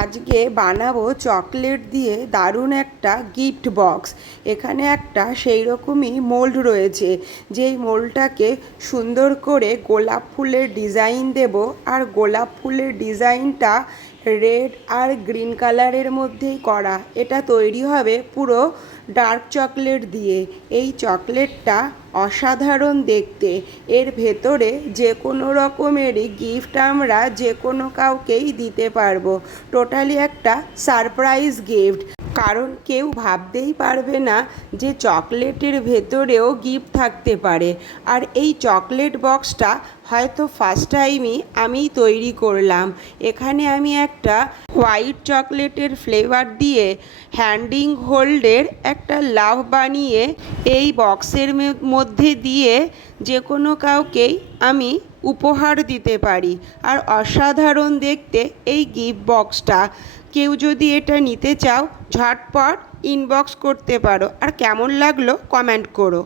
আজকে বানাবো চকলেট দিয়ে দারুণ একটা গিফট বক্স। এখানে একটা সেই রকমই মোল্ড রয়েছে, যেই মোল্ডটাকে সুন্দর করে গোলাপ ফুলের ডিজাইন দেব। আর গোলাপ ফুলের ডিজাইনটা রেড আর গ্রিন কালারের মধ্যেই করা। এটা তৈরি হবে পুরো ডার্ক চকলেট দিয়ে। এই চকলেটটা অসাধারণ দেখতে। এর ভেতরে যে কোনো রকমেরই গিফট আমরা যে কোনো কাউকেই দিতে পারবো। টোটালি একটা সারপ্রাইজ গিফট, কারণ কেউ ভাবতেই পারবে না যে চকলেটের ভেতরেও গিফট থাকতে পারে। আর এই চকলেট বক্সটা হয়তো ফার্স্ট টাইমই আমি তৈরি করলাম। এখানে আমি একটা হোয়াইট চকলেটের ফ্লেভার দিয়ে হ্যান্ডিং হোল্ডের একটা লাভ বানিয়ে এই বক্সের মধ্যে দিয়ে যে কোনো কাউকেই আমি উপহার দিতে পারি। আর অসাধারণ দেখতে এই গিফট বক্সটা। কেউ যদি এটা নিতে চাও ঝটপট ইনবক্স করতে পারো। আর কেমন লাগলো কমেন্ট করো।